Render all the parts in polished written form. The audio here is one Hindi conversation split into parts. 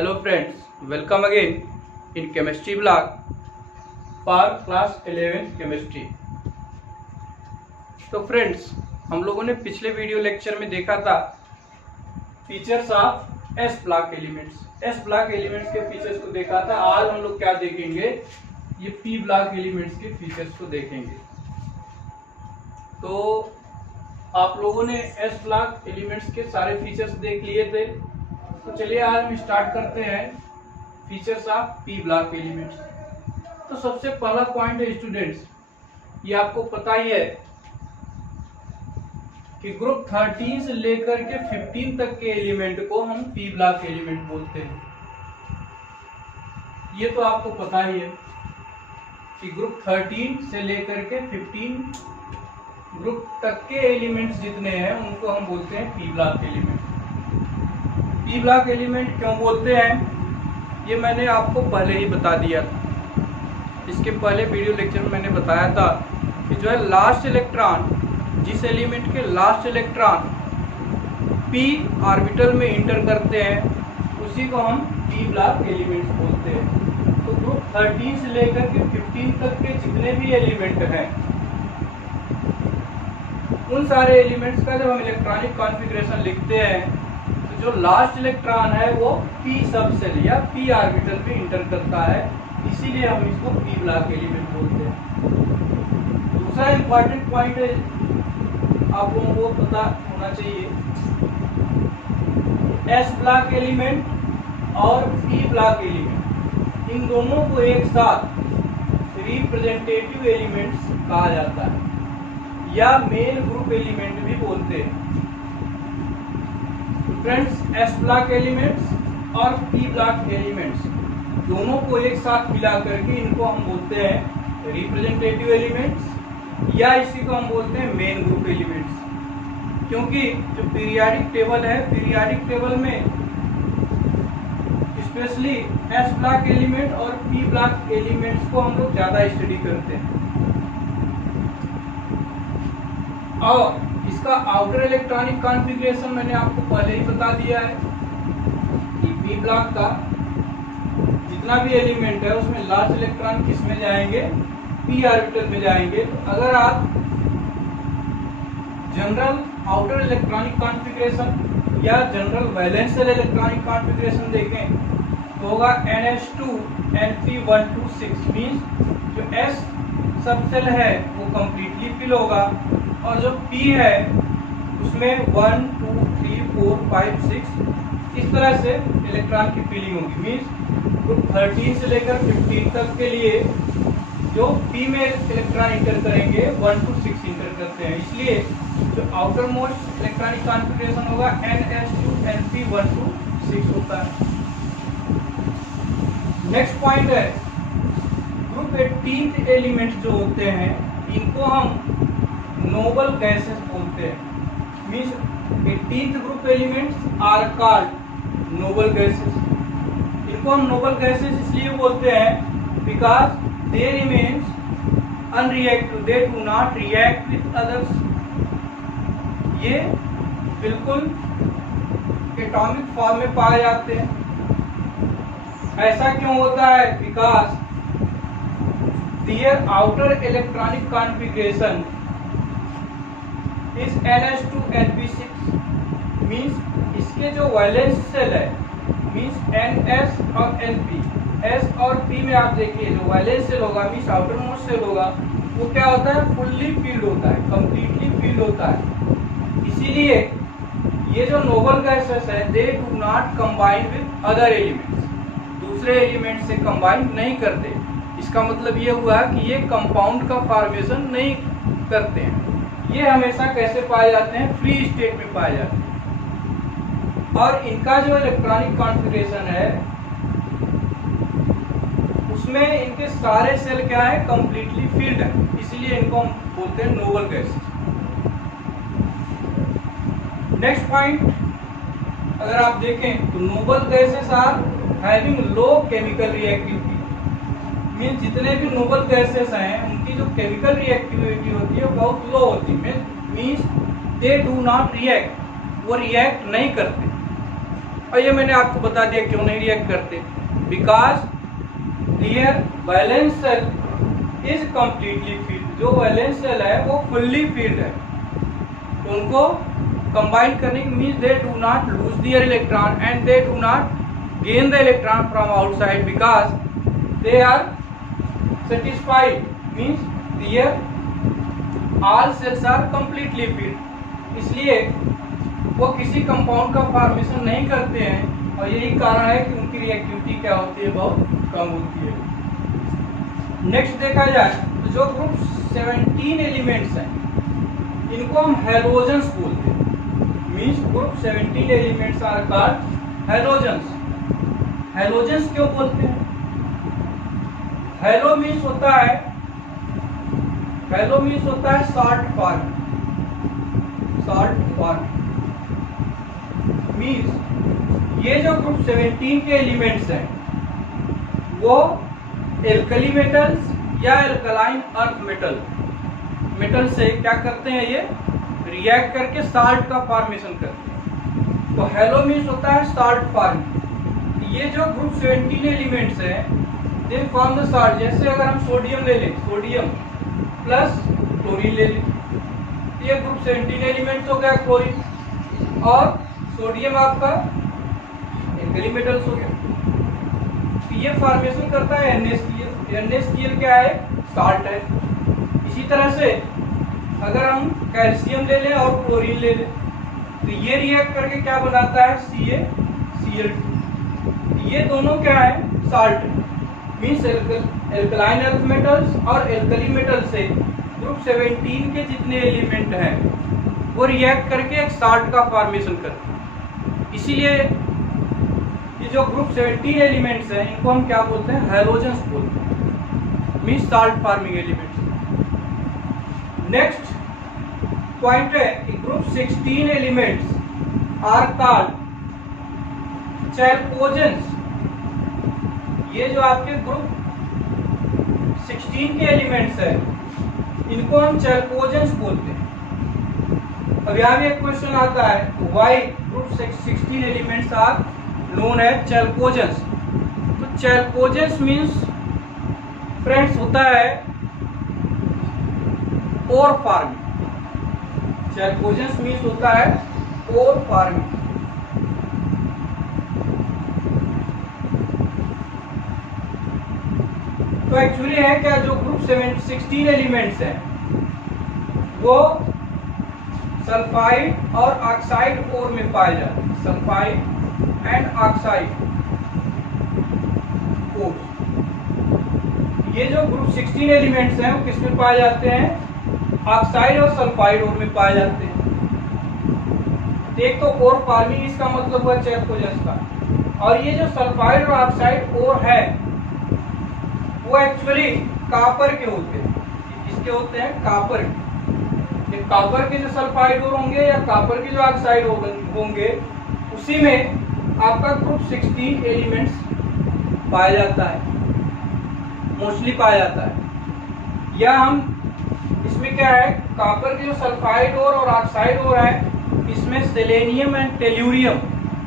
Hello friends, welcome again in chemistry block for class 11 chemistry। तो फ्रेंड्स, हम लोगों ने पिछले वीडियो लेक्चर में देखा था features of S block elements. S block elements के फीचर्स को देखा था। आज हम लोग क्या देखेंगे, ये पी ब्लॉक एलिमेंट्स के फीचर्स को देखेंगे। तो आप लोगों ने एस ब्लॉक एलिमेंट्स के सारे फीचर्स देख लिए थे। तो चलिए आज हम स्टार्ट करते हैं features of P block elements. तो सबसे पहला पॉइंट है स्टूडेंट्स, ये आपको पता ही है कि ग्रुप 13 से लेकर के 15 तक के एलिमेंट को हम पी ब्लॉक एलिमेंट बोलते हैं। ये तो आपको पता ही है कि ग्रुप 13 से लेकर के 15 ग्रुप तक के एलिमेंट्स जितने हैं उनको हम बोलते हैं P block element. P block element क्यों बोलते हैं, ये मैंने आपको पहले ही बता दिया था। इसके पहले वीडियो लेक्चर में मैंने बताया था कि जो है लास्ट इलेक्ट्रॉन, जिस एलिमेंट के लास्ट इलेक्ट्रॉन पी ऑर्बिटल में इंटर करते हैं उसी को हम पी ब्लॉक एलिमेंट्स बोलते हैं। तो ग्रुप 13 से लेकर के 15 तक के जितने भी एलिमेंट हैं उन सारे एलिमेंट्स का जब हम इलेक्ट्रॉनिक कॉन्फ़िगरेशन लिखते हैं तो जो लास्ट इलेक्ट्रॉन है वो पी सब सेल या पी ऑर्बिटल में इंटर करता है, इसीलिए हम इसको पी ब्लॉक एलिमेंट बोलते हैं। दूसरा इंपॉर्टेंट पॉइंट है, आप लोगों को पता होना चाहिए, एस ब्लॉक एलिमेंट और पी ब्लॉक एलिमेंट, इन दोनों को एक साथ रिप्रेजेंटेटिव एलिमेंट्स कहा जाता है या मेन ग्रुप एलिमेंट भी बोलते हैं। फ्रेंड्स, एस ब्लॉक एलिमेंट्स और पी ब्लॉक एलिमेंट्स दोनों को एक साथ मिला करके इनको हम बोलते हैं रिप्रेजेंटेटिव एलिमेंट्स या इसी को हम बोलते हैं मेन ग्रुप एलिमेंट्स। क्योंकि जो पीरियाडिक टेबल है, पीरियाडिक टेबल में स्पेशली एस ब्लॉक एलिमेंट और पी ब्लॉक एलिमेंट्स को हम लोग ज्यादा स्टडी करते हैं। और इसका आउटर इलेक्ट्रॉनिक कॉन्फ़िगरेशन मैंने आपको पहले ही बता दिया है कि पी ब्लॉक का जितना भी एलिमेंट है उसमें लास्ट इलेक्ट्रॉन किस में जाएंगे, पी ऑर्बिटल में जाएंगे। तो अगर आप जनरल आउटर इलेक्ट्रॉनिक कॉन्फ़िगरेशन या general valence shell electronic configuration देखें तो होगा NH2 Np126, मीन्स जो S सब सेल है वो कंप्लीटली फिल होगा और जो P है उसमें 1 2 3 4 5 6 इस तरह से इलेक्ट्रॉन की फिलिंग होगी। मीन्स ग्रुप 13 से लेकर 15 तक के लिए जो P में इलेक्ट्रॉन इंटर करेंगे 1 to 6 इंटर करते हैं, इसलिए जो आउटर मोस्ट इलेक्ट्रॉनिक कॉन्फ़िगरेशन होगा NH2 Np126 होता है। नेक्स्ट पॉइंट है, ग्रुप 18 एलिमेंट्स जो होते हैं इनको हम नोबल गैसेस बोलते हैं। Means 18th group elements are called noble gases. इनको हम नोबल गैसेस इसलिए बोलते हैं because they remains unreactive, they do not react with others. ये बिल्कुल एटॉमिक फॉर्म में पाए जाते हैं। ऐसा क्यों होता है, because their outer electronic configuration इस NH2 Np6, मीन्स इसके जो वैलेंस सेल है मीन्स NS और Np, S और P में आप देखिए जो वैलेंस सेल होगा मीन्स आउटर मोस्ट सेल होगा वो क्या होता है, फुल्ली फील्ड होता है, कंप्लीटली फील्ड होता है। इसीलिए ये जो नोबल गैसेस है दे do not combine with other elements, दूसरे एलिमेंट से कंबाइन नहीं करते। इसका मतलब ये हुआ कि ये कंपाउंड का फॉर्मेशन नहीं करते हैं। ये हमेशा कैसे पाए जाते हैं, फ्री स्टेट में पाए जाते हैं। और इनका जो इलेक्ट्रॉनिक कॉन्फ़िगरेशन है उसमें इनके सारे सेल क्या है, कंप्लीटली फील्ड है, इसलिए इनको हम बोलते हैं नोबल गैसेस। नेक्स्ट पॉइंट अगर आप देखें तो noble gases are having low chemical reactivity. Means जितने भी नोबल गैसेस हैं उनकी जो केमिकल रिएक्टिविटी होती है वो बहुत लो होती है। Means they do not react, वो रिएक्ट नहीं करते। और ये मैंने आपको बता दिया क्यों नहीं रिएक्ट करते, because their valence shell is completely filled. जो वैलेंस सेल है वो फुल्ली फील्ड है, तो उनको कंबाइन करने means they do not lose their electron and they do not gain the electron from outside because they are satisfied, means their all shells are completely filled. इसलिए वो किसी कंपाउंड का फॉर्मेशन नहीं करते हैं, और यही कारण है कि उनकी रिएक्टिविटी क्या होती है, बहुत कम होती है। नेक्स्ट देखा जाए तो जो ग्रुप 17 एलिमेंट्स हैं इनको हम हैलोजेंस बोलते हैं, means group 17 elements are called halogens. Halogens क्यों बोलते हैं? हैलो मीन्स होता है सॉल्ट फॉर्म। मीन्स ये जो ग्रुप 17 के एलिमेंट्स हैं वो एल्कली मेटल्स या एल्कलाइन अर्थ मेटल से क्या करते हैं, ये रिएक्ट करके साल्ट का फॉर्मेशन करते हैं। तो हैलो मीन्स होता है साल्ट फॉर्म। ये जो ग्रुप 17 एलिमेंट्स हैं दे फॉर्म द साल्ट। जैसे अगर हम सोडियम ले लें, सोडियम प्लस क्लोरीन ले लें, ये ग्रुप 17 एलिमेंट्स हो गया क्लोरीन, और सोडियम आपका एल्कली मेटल्स हो गया। ये फॉर्मेशन करता है NaCl। NaCl क्या है? साल्ट है। इसी तरह से अगर हम कैल्शियम ले लें और क्लोरीन ले लें तो ये रिएक्ट करके क्या बनाता है, CaCl2। ये दोनों क्या है, salt, means alkaline earth metals और एल्कली मेटल से ग्रुप 17 के जितने एलिमेंट हैं वो रिएक्ट करके एक साल्ट का फॉर्मेशन करते हैं। इसीलिए ये जो ग्रुप 17 एलिमेंट्स हैं इनको हम क्या बोलते हैं, हैलोजेंस बोलते हैं, means salt forming elements. Next point है कि group 16 elements are called chalcogens. ये जो आपके ग्रुप 16 के एलिमेंट्स हैं इनको हम चैल्कोजेंस बोलते हैं। अब यहाँ भी एक क्वेश्चन आता है, why group 16 elements are known as chalcogens. तो चैल्कोजेंस मीन्स फ्रेंड्स होता है ओर फॉर्मिंग। चैल्कोजेंस मीन्स होता है ओर फॉर्मिंग। तो एक्चुअली है क्या, जो ग्रुप 16 एलिमेंट्स हैं वो सल्फाइड और ऑक्साइड ओर में पाए जाते हैं, सल्फाइड एंड ऑक्साइड ओर। ये जो ग्रुप 16 एलिमेंट्स हैं वो किस में पाए जाते हैं, ऑक्साइड और सल्फाइड ओर में पाए जाते हैं। एक तो ओर फॉर्मिंग इसका मतलब हुआ चैल्कोजेंस का, और ये जो सल्फाइड और ऑक्साइड ओर है वो एक्चुअली कॉपर के होते हैं। किसके होते हैं, कॉपर के। ये कॉपर के जो सल्फाइड ओर होंगे या कॉपर के जो ऑक्साइड होंगे उसी में आपका ग्रुप 16 एलिमेंट्स पाया जाता है, मोस्टली पाया जाता है। या हम इसमें क्या है, कॉपर के जो सल्फाइड ओर और ऑक्साइड ओर है इसमें सेलेनियम एंड टेल्यूरियम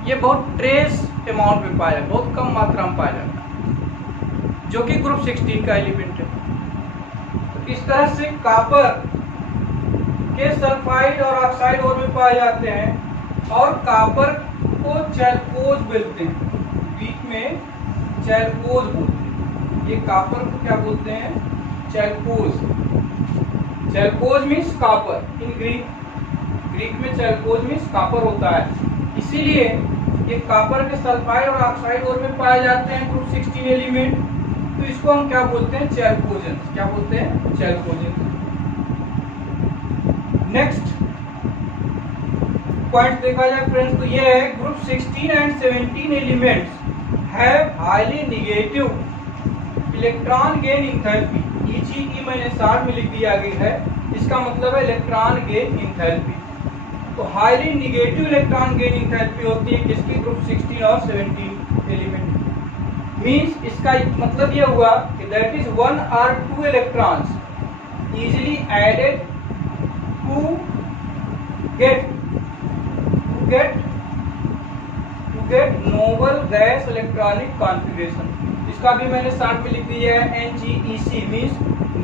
ये बहुत ट्रेस अमाउंट में पाया, बहुत कम मात्रा में पाया जाता है, जो कि ग्रुप 16 का एलिमेंट है। तो इस तरह से कॉपर के सल्फाइड और ऑक्साइड ओर में पाए जाते हैं, और कॉपर को चैल्कोज बोलते हैं, ग्रीक में चैल्कोज बोलते हैं। ये कॉपर को क्या बोलते हैं, चैल्कोज। चैल्कोज मीन्स कॉपर इन ग्रीक में चैल्कोज मीन्स कॉपर होता है। इसीलिए ये कॉपर के सल्फाइड और ऑक्साइड ओर में पाए जाते हैं ग्रुप 16 एलिमेंट, तो इसको हम क्या बोलते हैं, चैल्कोजेंस। क्या बोलते हैं, चैल्कोजेंस। नेक्स्ट पॉइंट देखा जाए फ्रेंड्स तो ये है group 16 and 17 elements have highly negative electron gain enthalpy. EGE मैंने शॉर्ट में लिख दिया आगे है, इसका मतलब है इलेक्ट्रॉन गेन एंथैल्पी। तो highly negative electron gain enthalpy होती है किसकी, ग्रुप 16 और 17 एलिमेंट। मीन्स इसका मतलब यह हुआ कि that is 1 or 2 electrons easily added to get noble gas electronic configuration. इसका भी मैंने शॉर्ट में लिख दिया है NGEC, means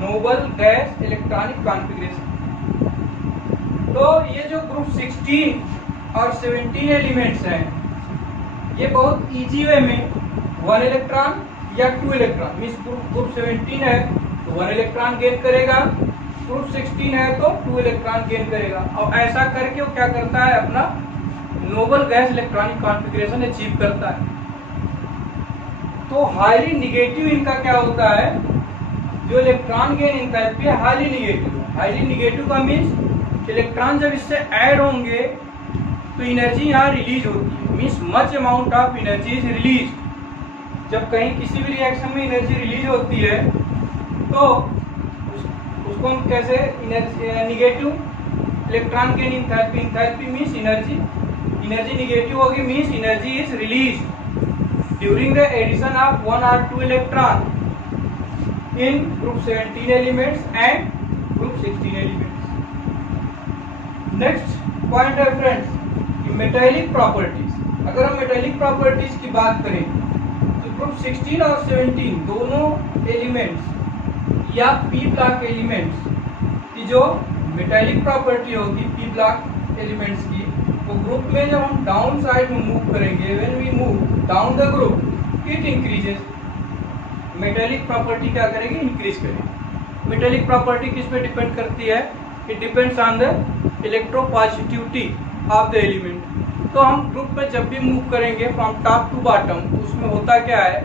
noble gas electronic configuration. तो ये जो ग्रुप 16 और 17 एलिमेंट्स हैं, ये बहुत इजी वे में 1 इलेक्ट्रॉन या 2 इलेक्ट्रॉन, मीन्स ग्रुप 17 है तो 1 इलेक्ट्रॉन गेन करेगा, ग्रुप 16 है तो 2 इलेक्ट्रॉन गेन करेगा। और ऐसा करके वो क्या करता है, अपना Nobel gas electronic configuration achieve करता है। तो हाईली निगेटिव इनका क्या होता है, जो इलेक्ट्रॉन गेन एंथैल्पी है हाईली निगेटिव। हाईली निगेटिव का मीन्स इलेक्ट्रॉन जब इससे ऐड होंगे तो एनर्जी यहाँ रिलीज होती है, means much amount of energy is release. जब कहीं किसी भी रिएक्शन में एनर्जी रिलीज होती है तो उसको हम कैसे negative electron gain enthalpy, enthalpy means energy, energy negative होगी means energy is release during the addition of 1 or 2 electron in group 17 elements and group 16 elements. Next point है फ्रेंड्स, मेटेलिक प्रॉपर्टीज। अगर हम मेटेलिक प्रॉपर्टीज की बात करें तो ग्रुप 16 और 17 दोनों एलिमेंट्स या पी ब्लॉक एलिमेंट्स की जो मेटेलिक प्रॉपर्टी होगी पी ब्लॉक एलिमेंट्स की, तो ग्रुप में जब हम डाउन साइड में मूव करेंगे, when we move down the group it increases. Metallic property क्या करेगी, इंक्रीज करेगी। मेटेलिक प्रॉपर्टी किस पे डिपेंड करती है, it depends on the electropositivity of the element. तो हम ग्रुप में जब भी मूव करेंगे फ्रॉम टॉप टू बॉटम, उसमें होता क्या है,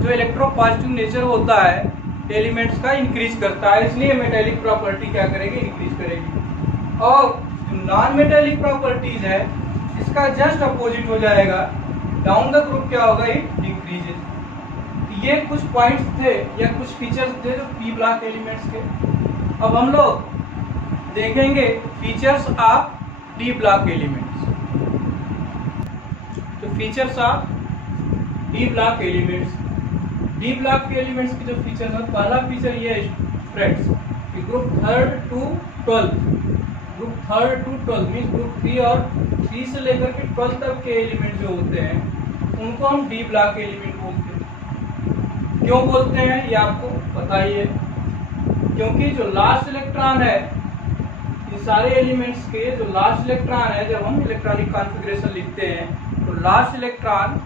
जो इलेक्ट्रोपॉजिटिव नेचर होता है एलिमेंट्स का इंक्रीज करता है, इसलिए मेटेलिक प्रॉपर्टी क्या करेगी, इंक्रीज करेगी। और जो नॉन मेटेलिक प्रॉपर्टीज है इसका जस्ट अपोजिट हो जाएगा, डाउन द ग्रुप क्या होगा, इट डिक्रीजेस। ये कुछ पॉइंट्स थे या कुछ फीचर्स थे जो पी ब्लॉक एलिमेंट्स के। अब हम लोग देखेंगे features of D block elements. तो features of D block elements, D block के एलिमेंट्स की जो फीचर्स है, पहला फीचर ये है फ्रेंड्स कि group 3rd to 12th, group 3rd to 12 means group 3 और 3 से लेकर के 12 तक के एलिमेंट जो होते हैं उनको हम डी ब्लॉक एलिमेंट बोलते हैं। क्यों बोलते हैं ये आपको पता ही है, क्योंकि जो लास्ट इलेक्ट्रॉन है इन सारे एलिमेंट्स के, जो लास्ट इलेक्ट्रॉन है, जब हम इलेक्ट्रॉनिक कॉन्फ़िगरेशन लिखते हैं तो लास्ट इलेक्ट्रॉन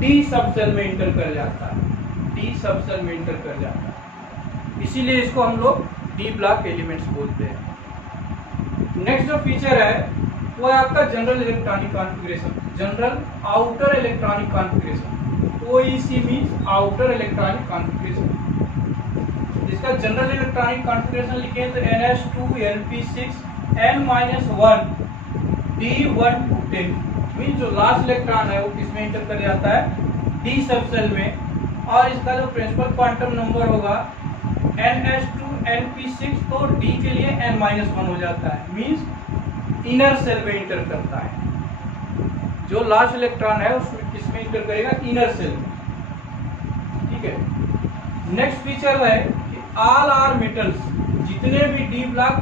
डी सबसेल में इंटर कर जाता है, डी सबसेल में इंटर कर जाता है, इसीलिए इसको हम लोग डी ब्लॉक एलिमेंट्स बोलते हैं। नेक्स्ट जो फीचर है वो है आपका general electronic configuration, general outer electronic configuration. OEC means outer electronic configuration. इसका जनरल इलेक्ट्रॉनिक कॉन्फ़िगरेशन लिखें तो NS2 NP6 N-1 D1 to 10 means जो लास्ट इलेक्ट्रॉन है वो किसमें इंटर कर जाता है, डी सबसेल में। और इसका जो प्रिंसिपल क्वांटम नंबर होगा NS2 NP6, तो डी के लिए N-1 हो जाता है, मीन्स इनर सेल में इंटर करता है। जो लास्ट इलेक्ट्रॉन है उसमें किसमें इंटर करेगा, इनर सेल में। ठीक है। नेक्स्ट फीचर है कि ऑल आर मेटल्स, जितने भी डी ब्लॉक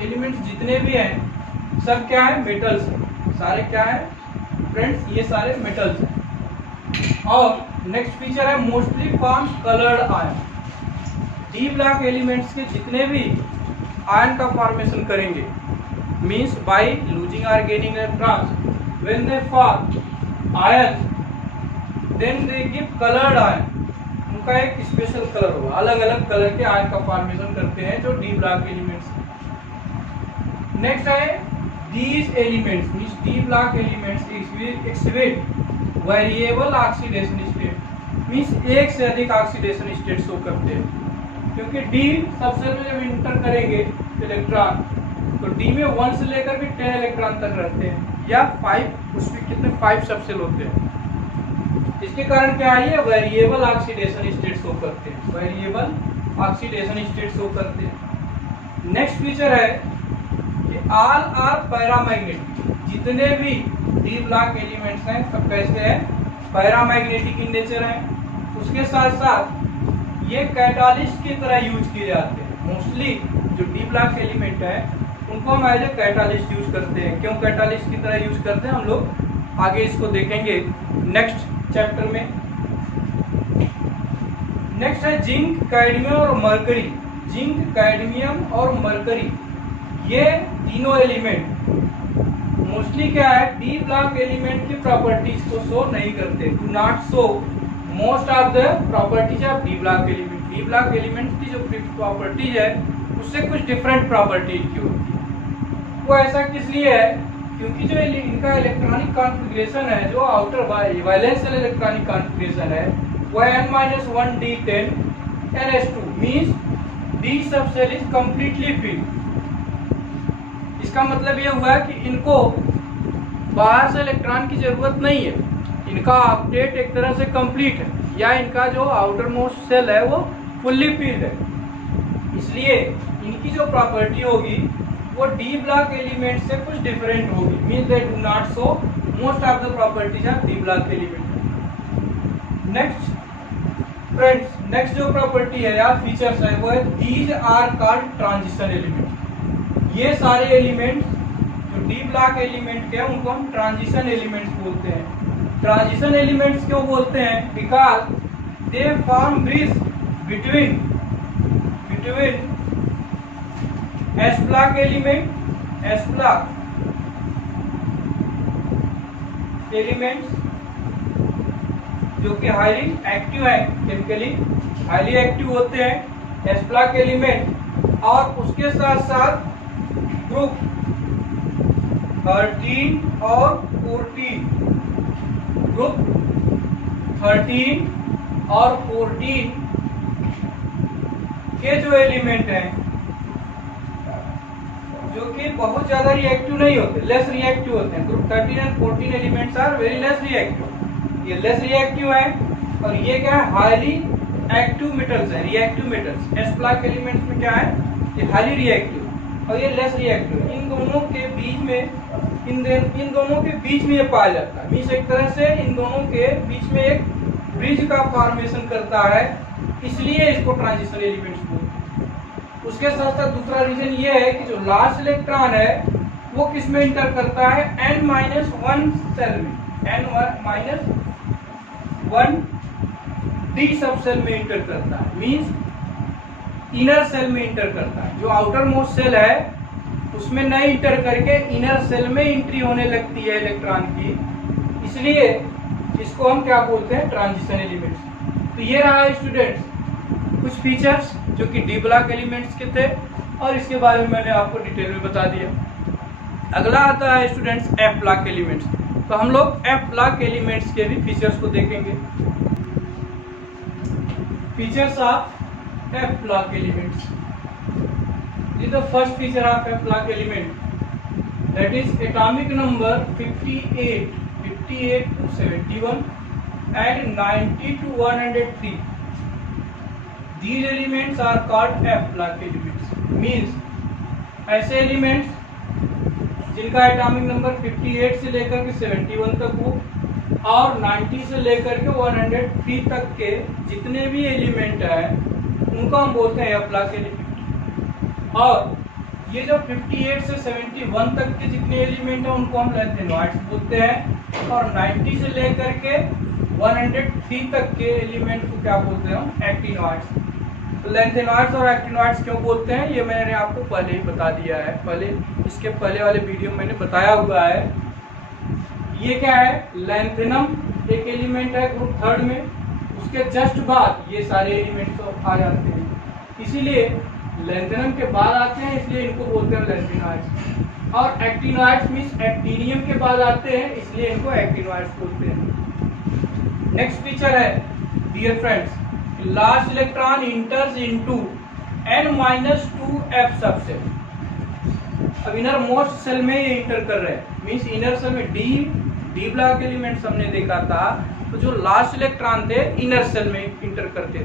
एलिमेंट्स जितने भी हैं सब क्या है, मेटल्स हैं, सारे क्या है फ्रेंड्स, ये सारे मेटल्स हैं। और नेक्स्ट फीचर है mostly forms coloured ion. D block elements के जितने भी आयन का फॉर्मेशन करेंगे मीन्स बाय लूजिंग और gaining electrons, when they form ions then they give colored ion, उनका एक स्पेशल कलर होगा, अलग अलग कलर के आयन का फॉर्मेशन करते हैं जो डी ब्लॉक एलिमेंट्स। नेक्स्ट है these elements means D block elements exhibit variable oxidation state, means एक से अधिक ऑक्सीडेशन स्टेट शो करते हैं, क्योंकि डी सबसेल में जब इंटर करेंगे इलेक्ट्रॉन तो डी में 1 से लेकर के 10 इलेक्ट्रॉन तक रहते हैं, या 5, उसमें कितने 5 सबसेल होते हैं। इसके कारण क्या है, ये वेरिएबल ऑक्सीडेशन स्टेट शो करते हैं, वेरिएबल ऑक्सीडेशन स्टेट शो करते हैं। नेक्स्ट फीचर है कि ऑल आर पैरामैग्नेटिक, जितने भी डी ब्लॉक एलिमेंट्स हैं सब कैसे हैं, पैरामैग्नेटिक इन नेचर हैं। उसके साथ साथ ये कैटालिस्ट की तरह यूज किए जाते हैं। मोस्टली जो डी ब्लॉक एलिमेंट है उनको हम एज ए कैटालिस्ट यूज करते हैं। क्यों कैटालिस्ट की तरह यूज करते हैं हम लोग, आगे इसको देखेंगे नेक्स्ट चैप्टर में। नेक्स्ट है जिंक, कैडमियम और मरकरी। जिंक, कैडमियम और मरकरी ये तीनों एलिमेंट मोस्टली क्या है, डी ब्लॉक एलिमेंट की प्रॉपर्टीज को शो नहीं करते। Do not show most of the properties of D block element. D block element की जो प्रॉपर्टीज है उससे कुछ डिफरेंट प्रॉपर्टी की होती है। वो ऐसा किस लिए है, क्योंकि जो इनका इलेक्ट्रॉनिक कॉन्फ़िगरेशन है, जो outer valence shell electronic configuration है वो n-1d10 ns2 means d sub shell is completely filled. इसका मतलब ये हुआ कि इनको बाहर से इलेक्ट्रॉन की जरूरत नहीं है, इनका ऑक्टेट एक तरह से कंप्लीट है, या इनका जो आउटर मोस्ट सेल है वो फुल्ली फिल्ड है। इसलिए इनकी जो प्रॉपर्टी होगी वो डी ब्लॉक एलिमेंट से कुछ डिफरेंट होगी, means they do not show most of the properties of D block element. Next friends, next जो प्रॉपर्टी है या फीचर्स है वो है these are called transition element. ये सारे एलिमेंट्स जो डी ब्लॉक एलिमेंट के हैं उनको हम ट्रांजिशन एलिमेंट्स बोलते हैं। ट्रांजिशन एलिमेंट्स क्यों बोलते हैं, because they form bridge between S block element, S block elements जो कि हाईली एक्टिव है, केमिकली हाईली एक्टिव होते हैं एस ब्लॉक एलिमेंट, और उसके साथ साथ ग्रुप 13 और 14, ग्रुप 13 और 14 के जो एलिमेंट हैं जो कि बहुत ज्यादा रिएक्टिव नहीं होते, लेस रिएक्टिव होते हैं। Group 13 and 14 elements are very less reactive. ये लेस रिएक्टिव है और ये क्या है, हाईली एक्टिव मेटल्स है, reactive metals. S block elements में क्या है, ये हाईली रिएक्टिव और ये लेस रिएक्टिव। इन दोनों के बीच में इन दोनों के बीच में ये पाया जाता है, मींस एक तरह से इन दोनों के बीच में एक ब्रिज का फॉर्मेशन करता है, इसलिए इसको ट्रांजिशन एलिमेंट्स बोलते हैं। उसके साथ साथ दूसरा रीजन ये है कि जो लास्ट इलेक्ट्रॉन है वो किस में इंटर करता है, n-1 सेल में, n-1 डी सब सेल में इंटर करता है, मींस इनर सेल में इंटर करता है। जो आउटर मोस्ट सेल है उसमें नहीं इंटर करके इनर सेल में एंट्री होने लगती है इलेक्ट्रॉन की, इसलिए इसको हम क्या बोलते हैं, ट्रांजिशन एलिमेंट्स। तो ये रहा है स्टूडेंट्स कुछ फीचर्स जो कि डी ब्लॉक एलिमेंट्स के थे और इसके बारे में मैंने आपको डिटेल में बता दिया। अगला आता है स्टूडेंट्स एफ ब्लॉक एलिमेंट्स। तो हम लोग एफ ब्लॉक एलिमेंट्स के भी फीचर्स को देखेंगे। Features of F block elements, this is the first feature of F block element, that is atomic number 58 to 71 and 90 to 103. These elements are called F block elements, means ऐसे एलिमेंट्स जिनका एटॉमिक नंबर 58 से लेकर के 71 तक हो और 90 से लेकर के 103 तक के जितने भी एलिमेंट है उनको हम बोलते हैं एफ ब्लॉक एलिमेंट। और ये जो 58 से 71 तक के जितने एलिमेंट हैं उनको हम लैंथेनॉइड्स बोलते हैं, और 90 से लेकर के 103 तक के एलिमेंट को क्या बोलते हैं हम, एक्टिनॉइड्स। तो लैंथेनॉइड्स और एक्टिनॉइड्स क्यों बोलते हैं ये मैंने आपको पहले ही बता दिया है, पहले इसके पहले वाले वीडियो में मैंने बताया हुआ है। ये क्या है, लैंथेनम एक एलिमेंट है ग्रुप थर्ड में, उसके जस्ट बाद ये सारे एलिमेंट्स आ जाते हैं, इसीलिए लैंथेनम के बाद आते हैं, इसलिए इनको बोलते हैं लैंथेनॉइड्स। और एक्टिनॉइड्स मींस एक्टिनियम के बाद आते हैं, इसलिए इनको एक्टिनॉइड्स बोलते हैं। नेक्स्ट फीचर है dear friends, last electron enters into n-2 f subshell. अब इनर मोस्ट सेल में ये इंटर कर रहे हैं, मींस इनर सेल में डी ब्लॉक एलिमेंट्स हमने देखा था, तो जो लास्ट इलेक्ट्रॉन थे इनर सेल में इंटर करते थे।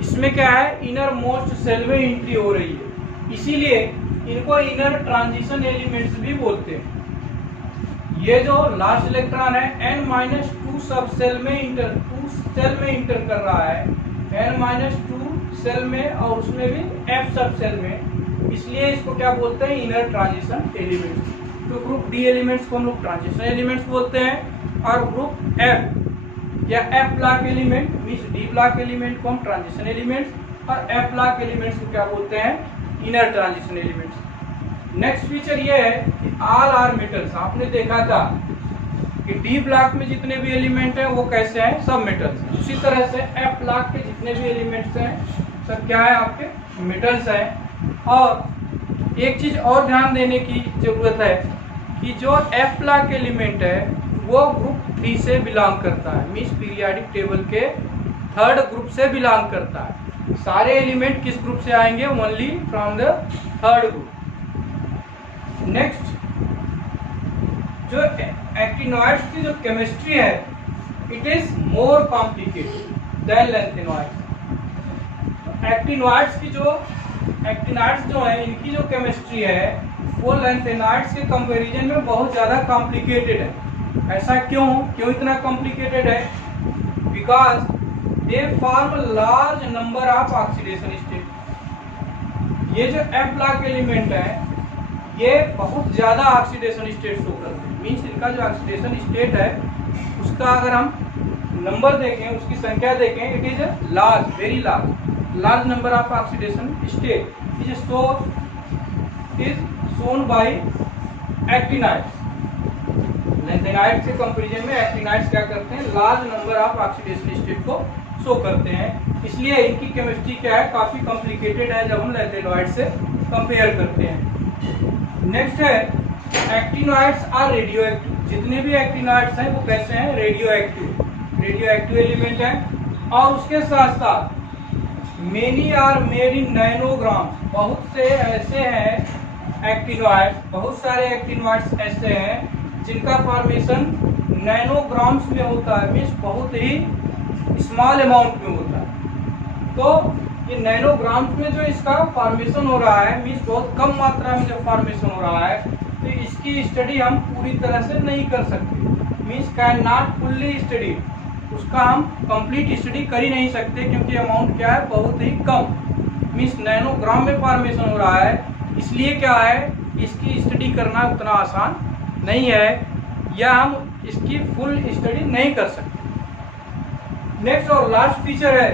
इसमें क्या है, इनर मोस्ट सेल में एंट्री हो रही है, इसीलिए इनको इनर ट्रांजिशन एलिमेंट्स भी बोलते हैं। ये जो लास्ट इलेक्ट्रॉन है n-2 सब सेल में इंटर कर रहा है, n-2 सेल में और उसमें भी f सब सेल में, इसलिए इसको क्या बोलते हैं, इनर ट्रांजिशन एलिमेंट्स। तो ग्रुप डी एलिमेंट्स को हम लोग ट्रांजिशन एलिमेंट्स बोलते हैं, और ग्रुप एफ या F block element means D block element को हम ट्रांजिशन एलिमेंट्स, और एफ ब्लॉक एलिमेंट्स को क्या बोलते हैं, inner transition elements. Next feature ये है कि ऑल आर मेटल्स। आपने देखा था कि डी ब्लॉक में जितने भी एलिमेंट हैं वो कैसे हैं, सब मेटल्स। उसी तरह से एफ ब्लॉक के जितने भी एलिमेंट्स हैं सब क्या है, आपके मेटल्स हैं। और एक चीज और ध्यान देने की जरूरत है कि जो एफ ब्लॉक एलिमेंट है वो ग्रुप 3 से बिलोंग करता है, मीन्स पीरियोडिक टेबल के थर्ड ग्रुप से बिलोंग करता है। सारे एलिमेंट किस ग्रुप से आएंगे, only from the third group. Next, जो एक्टिनॉइड्स की जो केमिस्ट्री है it is more complicated then lanthanoids. Actinoids जो है इनकी जो केमिस्ट्री है वो लैंथेनॉइड्स के कंपैरिजन में बहुत ज़्यादा कॉम्प्लिकेटेड है। ऐसा क्यों इतना कॉम्प्लिकेटेड है, because they form large number of oxidation state. ये जो एफ ब्लॉक एलिमेंट है ये बहुत ज़्यादा ऑक्सीडेशन स्टेट शो करते हैं, मीन्स इनका जो ऑक्सीडेशन स्टेट है उसका अगर हम नंबर देखें, उसकी संख्या देखें, it is large, very large number of oxidation state is shown by actinoids. Lanthanoids के कंपैरिजन में एक्टिनॉइड्स क्या करते हैं, large number of oxidation state को शो करते हैं। इसलिए इनकी केमिस्ट्री क्या है, काफी कॉम्प्लिकेटेड है जब हम लैंथेनॉइड से कंपेयर करते हैं। नेक्स्ट है एक्टिनॉइड्स आर रेडियो एक्टिव। जितने भी एक्टिनॉइड्स हैं वो कैसे हैं, रेडियो एक्टिव एलिमेंट हैं। और उसके साथ साथ many are made in nanogram. बहुत से ऐसे हैं एक्टिनॉइड्स, बहुत सारे एक्टिनॉइड्स ऐसे हैं जिनका फॉर्मेशन नैनोग्राम्स में होता है, मीन्स बहुत ही स्मॉल अमाउंट में होता है। तो ये नैनोग्राम्स में जो इसका फॉर्मेशन हो रहा है, मीन्स बहुत कम मात्रा में जब फॉर्मेशन हो रहा है, तो इसकी स्टडी हम पूरी तरह से नहीं कर सकते, means can not fully study. उसका हम कंप्लीट स्टडी कर ही नहीं सकते क्योंकि अमाउंट क्या है, बहुत ही कम, मीन्स नैनोग्राम में फॉर्मेशन हो रहा है। इसलिए क्या है, इसकी स्टडी करना उतना आसान नहीं है, या हम इसकी फुल स्टडी नहीं कर सकते। नेक्स्ट और लास्ट फीचर है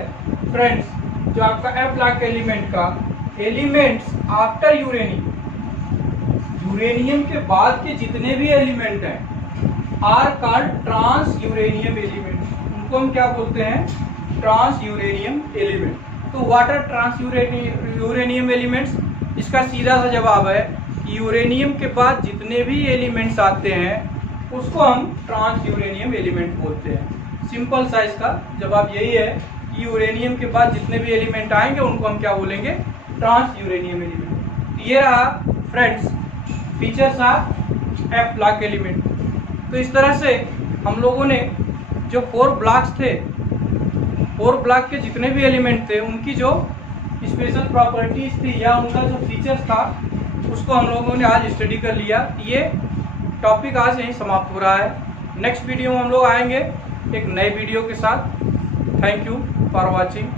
फ्रेंड्स, जो आपका एफ ब्लॉक एलिमेंट का एलिमेंट्स आफ्टर यूरेनियम के बाद के जितने भी एलिमेंट हैं are called transuranium element. उनको हम क्या बोलते हैं, ट्रांस यूरेनियम एलिमेंट। तो what are transuranium elements, इसका सीधा सा जवाब है कि यूरेनियम के बाद जितने भी एलिमेंट्स आते हैं उसको हम ट्रांस यूरेनियम एलिमेंट बोलते हैं। सिंपल सा इसका जवाब यही है कि यूरेनियम के बाद जितने भी एलिमेंट आएंगे उनको हम क्या बोलेंगे, ट्रांस यूरेनियम एलिमेंट। ये रहा friends features of F block element. तो इस तरह से हम लोगों ने जो 4 ब्लॉक्स थे, 4 ब्लॉक के जितने भी एलिमेंट थे उनकी जो स्पेशल प्रॉपर्टीज थी या उनका जो फीचर्स था उसको हम लोगों ने आज स्टडी कर लिया। ये टॉपिक आज यहीं समाप्त हो रहा है। नेक्स्ट वीडियो में हम लोग आएंगे एक नए वीडियो के साथ। Thank you for watching.